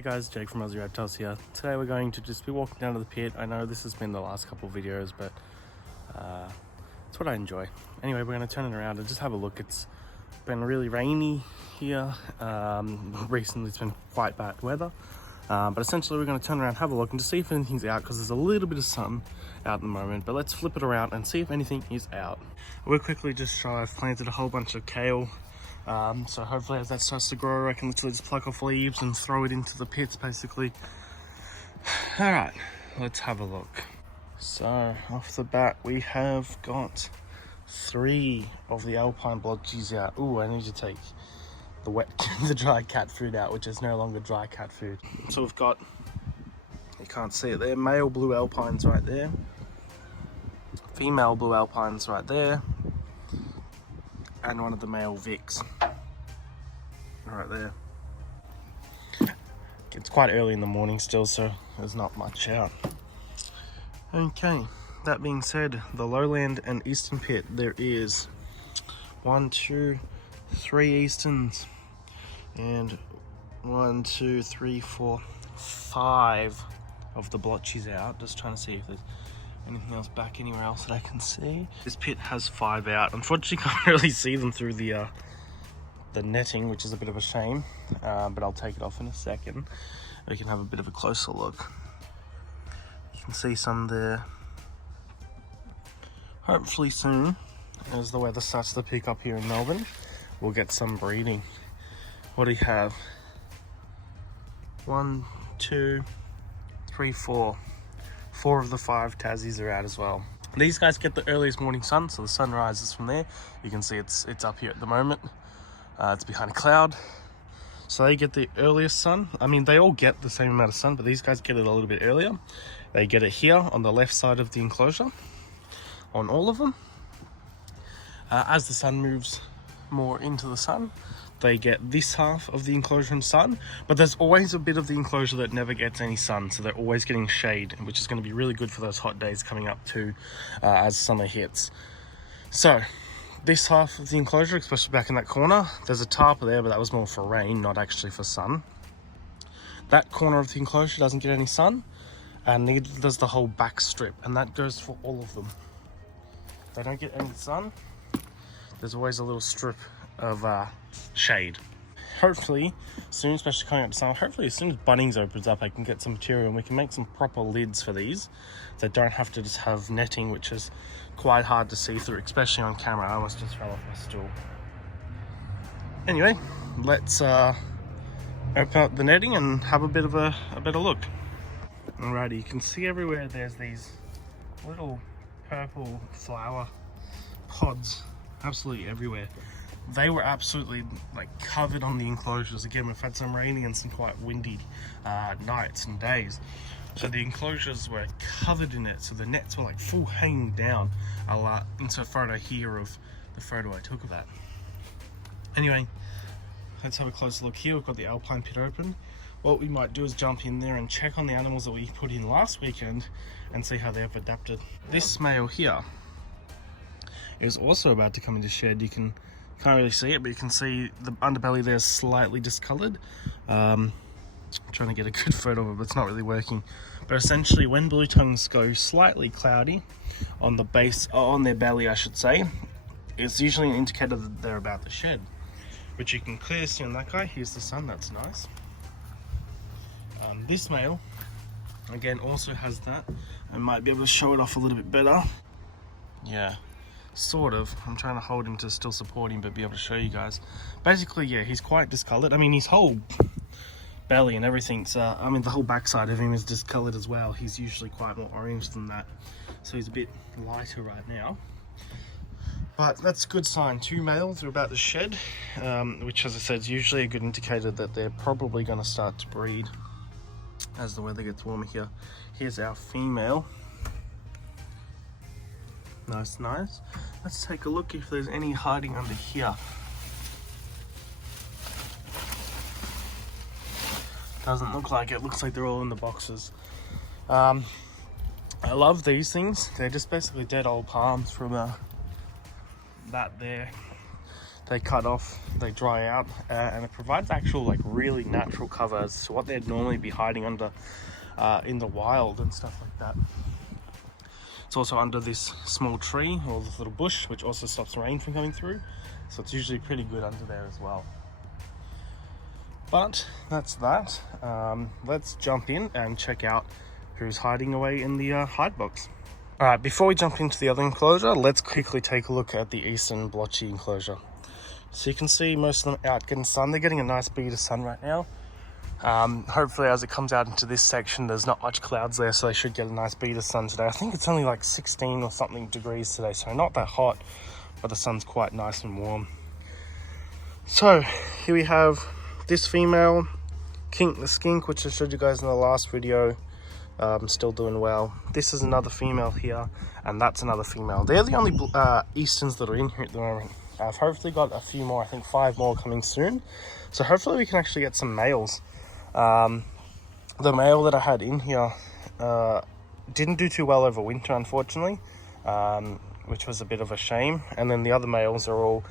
Hey guys, Jake from Aussie Reptiles here. Today we're going to just be walking down to the pit. I know this has been the last couple of videos, but it's what I enjoy. Anyway, we're going to turn it around and just have a look. It's been really rainy here. Recently it's been quite bad weather. But essentially we're going to turn around, have a look, and just see if anything's out, because there's a little bit of sun out at the moment. But let's flip it around and see if anything is out. We'll quickly just show I've planted a whole bunch of kale. So hopefully as that starts to grow, I can literally just pluck off leaves and throw it into the pits, basically. All right, let's have a look. So off the bat, we have got 3 of the alpine blotchies out. Ooh, I need to take the dry cat food out, which is no longer dry cat food. So we've got, you can't see it there, male blue alpines right there, female blue alpines right there, and one of the male Vicks right there. It's quite early in the morning still, so there's not much out. Okay, that being said, the lowland and eastern pit, there is 1, 2, 3 easterns and 1, 2, 3, 4, 5 of the blotchies out. Just trying to see if there's anything else back anywhere else that I can see. This pit has 5 out. Unfortunately, can't really see them through the netting, which is a bit of a shame, but I'll take it off in a second. We can have a bit of a closer look. You can see some there. Hopefully soon, as the weather starts to pick up here in Melbourne, we'll get some breeding. What do you have? 1, 2, 3, 4. 4 of the 5 Tassies are out as well. These guys get the earliest morning sun, so the sun rises from there. You can see it's up here at the moment. It's behind a cloud. So they get the earliest sun. I mean, they all get the same amount of sun, but these guys get it a little bit earlier. They get it here on the left side of the enclosure, on all of them. As the sun moves more into the sun, they get this half of the enclosure in sun, but there's always a bit of the enclosure that never gets any sun, so they're always getting shade, which is going to be really good for those hot days coming up too, as summer hits. So this half of the enclosure, especially back in that corner, there's a tarp there, but that was more for rain, not actually for sun. That corner of the enclosure doesn't get any sun, and neither does the whole back strip, and that goes for all of them. If they don't get any sun, there's always a little strip of shade. Hopefully soon, especially coming up to summer, hopefully as soon as Bunnings opens up, I can get some material and we can make some proper lids for these that don't have to just have netting, which is quite hard to see through, especially on camera. I almost just fell off my stool. Anyway, let's open up the netting and have a bit of a better look. Alrighty, you can see everywhere there's these little purple flower pods absolutely everywhere. They were absolutely like covered on the enclosures. Again, we've had some rainy and some quite windy nights and days, so the enclosures were covered in it, so the nets were like full hanging down. I'll insert a photo here of the photo I took of that. Anyway, let's have a closer look here. We've got the alpine pit open. What we might do is jump in there and check on the animals that we put in last weekend and see how they've adapted. This male here is also about to come into shed. You can't really see it, but you can see the underbelly there is slightly discolored. I'm trying to get a good photo of it, but it's not really working. But essentially, when blue tongues go slightly cloudy on the base, on their belly I should say, it's usually an indicator that they're about to shed, which you can clearly see on that guy. Here's the sun, that's nice. This male again also has that. I might be able to show it off a little bit better. Yeah, sort of. I'm trying to hold him to still support him but be able to show you guys. Basically, yeah, he's quite discolored. I mean, his whole belly and everything's I mean, the whole backside of him is discolored as well. He's usually quite more orange than that, so he's a bit lighter right now, but that's a good sign. 2 males are about to shed, which, as I said, is usually a good indicator that they're probably going to start to breed as the weather gets warmer here. Here's our female. Nice. Let's take a look if there's any hiding under here. Doesn't look like it. Looks like they're all in the boxes. I love these things. They're just basically dead old palms from that there. they cut off, they dry out, and it provides actual like really natural cover as to what they'd normally be hiding under in the wild and stuff like that. It's also under this small tree or this little bush, which also stops rain from coming through, so it's usually pretty good under there as well. But that's that. Let's jump in and check out who's hiding away in the hide box. All right, before we jump into the other enclosure, let's quickly take a look at the eastern blotchy enclosure. So you can see most of them out getting sun. They're getting a nice beat of sun right now. Hopefully as it comes out into this section, there's not much clouds there, so they should get a nice beat of sun today. I think it's only like 16 or something degrees today, so not that hot, but the sun's quite nice and warm. So here we have this female, Kink the Skink, which I showed you guys in the last video. Still doing well. This is another female here, and that's another female. They're the only easterns that are in here at the moment. I've hopefully got a few more, I think 5 more coming soon. So hopefully we can actually get some males. The male that I had in here didn't do too well over winter, unfortunately, which was a bit of a shame. And then the other males are all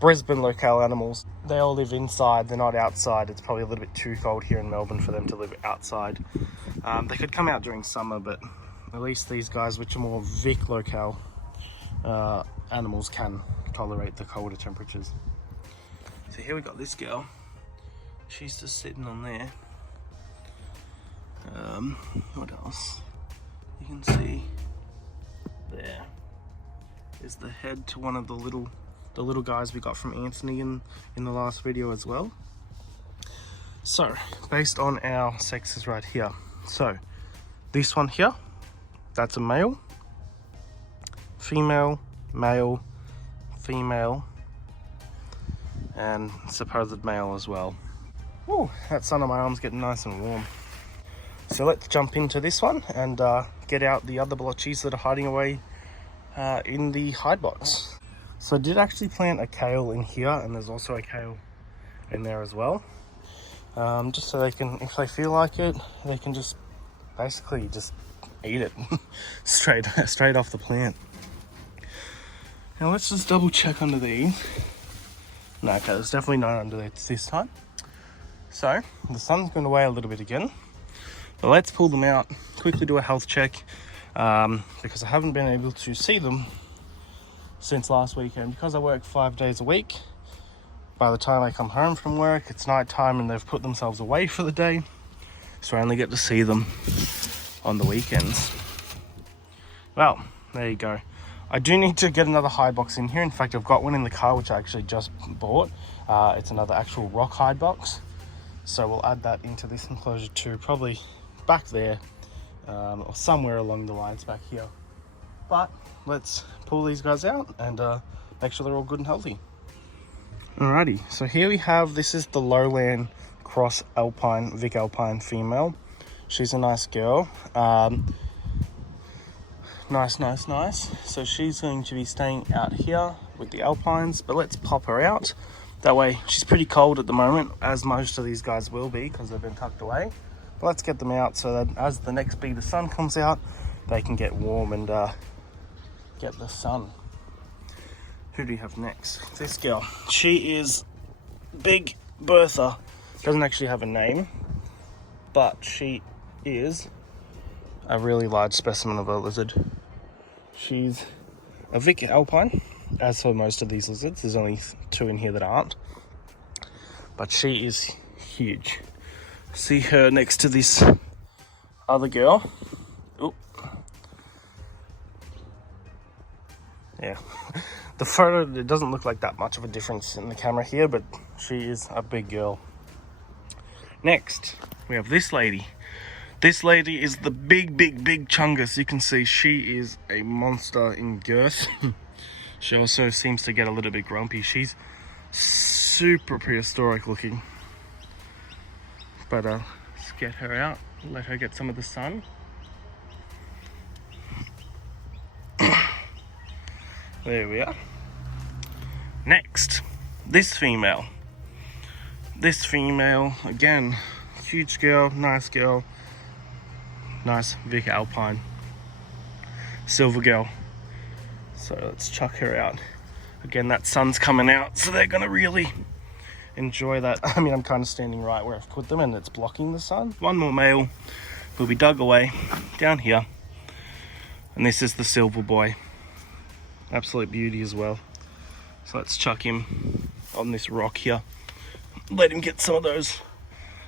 Brisbane locale animals. They all live inside, they're not outside. It's probably a little bit too cold here in Melbourne for them to live outside. They could come out during summer, but at least these guys, which are more Vic locale animals, can tolerate the colder temperatures. So here we got this girl. She's just sitting on there. What else? You can see there is the head to one of the little guys we got from Anthony in the last video as well. So based on our sexes right here, so this one here, that's a male, female, male, female, and supposed male as well. Ooh, that sun on my arm's getting nice and warm. So let's jump into this one and get out the other blotchies that are hiding away in the hide box. So I did actually plant a kale in here, and there's also a kale in there as well. Just so they can, if they feel like it, they can just basically just eat it straight off the plant. Now let's just double check under these. No, okay, there's definitely none under there this time. So the sun's gone away a little bit again, but let's pull them out, quickly do a health check, because I haven't been able to see them since last weekend. Because I work 5 days a week, by the time I come home from work, it's night time and they've put themselves away for the day, so I only get to see them on the weekends. Well, there you go. I do need to get another hide box in here. In fact, I've got one in the car, which I actually just bought. It's another actual rock hide box, so we'll add that into this enclosure too, probably back there, or somewhere along the lines back here. But let's pull these guys out and make sure they're all good and healthy. Alrighty, so here we have, this is the Lowland Cross Alpine, Vic Alpine female. She's a nice girl. Nice. So she's going to be staying out here with the Alpines, but let's pop her out. That way, she's pretty cold at the moment, as most of these guys will be, because they've been tucked away. But let's get them out so that as the next beat of sun comes out, they can get warm and get the sun. Who do we have next? This girl. She is Big Bertha. Doesn't actually have a name, but she is a really large specimen of a lizard. She's a Vic Alpine, as for most of these lizards. There's only 2 in here that aren't, but she is huge. See her next to this other girl. Oop. Yeah. The photo, it doesn't look like that much of a difference in the camera here, but she is a big girl. Next, we have this lady. This lady is the big chungus. You can see she is a monster in girth. She also seems to get a little bit grumpy. She's super prehistoric looking. But let's get her out, let her get some of the sun. There we are. Next, this female. This female, again, huge girl, nice Vic Alpine. Silver girl. So let's chuck her out. Again, that sun's coming out, so they're gonna really enjoy that. I mean, I'm kind of standing right where I've put them and it's blocking the sun. One more male will be dug away down here. And this is the silver boy. Absolute beauty as well. So let's chuck him on this rock here. Let him get some of those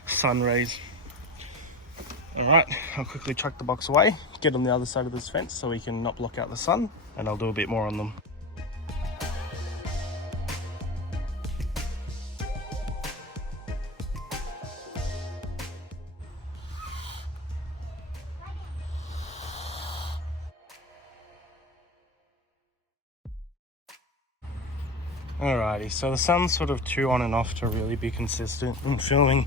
sun rays. All right, I'll quickly chuck the box away, get on the other side of this fence so we can not block out the sun, and I'll do a bit more on them. Alrighty, so the sun's sort of too on and off to really be consistent in filming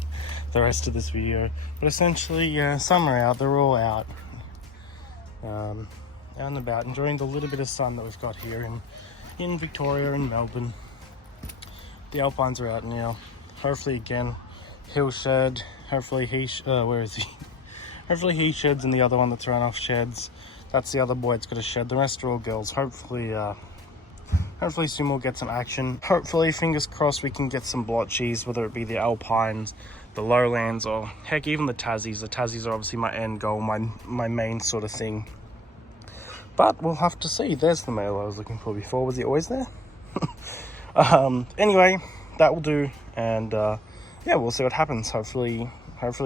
the rest of this video. But essentially, some are out, they're all out. Out and about, enjoying the little bit of sun that we've got here in Victoria and Melbourne. The alpines are out now. Hopefully again, he'll shed. Hopefully where is he? Hopefully he sheds and the other one that's run off sheds. That's the other boy that's got a shed. The rest are all girls. Hopefully soon we'll get some action. Hopefully, fingers crossed, we can get some blotchies, whether it be the alpines, the lowlands, or heck, even the Tassies. The Tassies are obviously my end goal, my main sort of thing. But we'll have to see. There's the male I was looking for before. Was he always there? Anyway, that will do. And yeah, we'll see what happens. Hopefully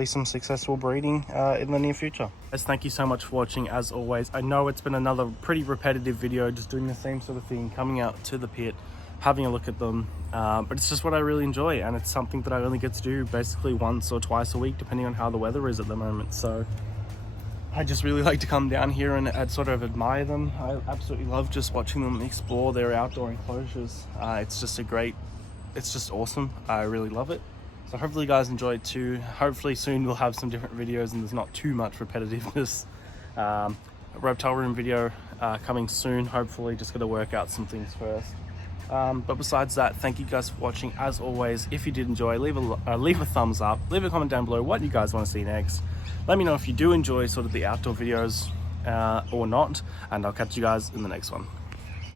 some successful breeding in the near future. Guys, thank you so much for watching. As always, I know it's been another pretty repetitive video, just doing the same sort of thing, coming out to the pit, having a look at them, but it's just what I really enjoy, and it's something that I only get to do basically once or twice a week, depending on how the weather is at the moment. So I just really like to come down here and sort of admire them. I absolutely love just watching them explore their outdoor enclosures. It's just awesome. I really love it. So hopefully you guys enjoy it too. Hopefully soon we'll have some different videos and there's not too much repetitiveness. A reptile room video coming soon. Hopefully, just gotta work out some things first. But besides that, thank you guys for watching. As always, if you did enjoy, leave a thumbs up, leave a comment down below what you guys want to see next. Let me know if you do enjoy sort of the outdoor videos or not, and I'll catch you guys in the next one.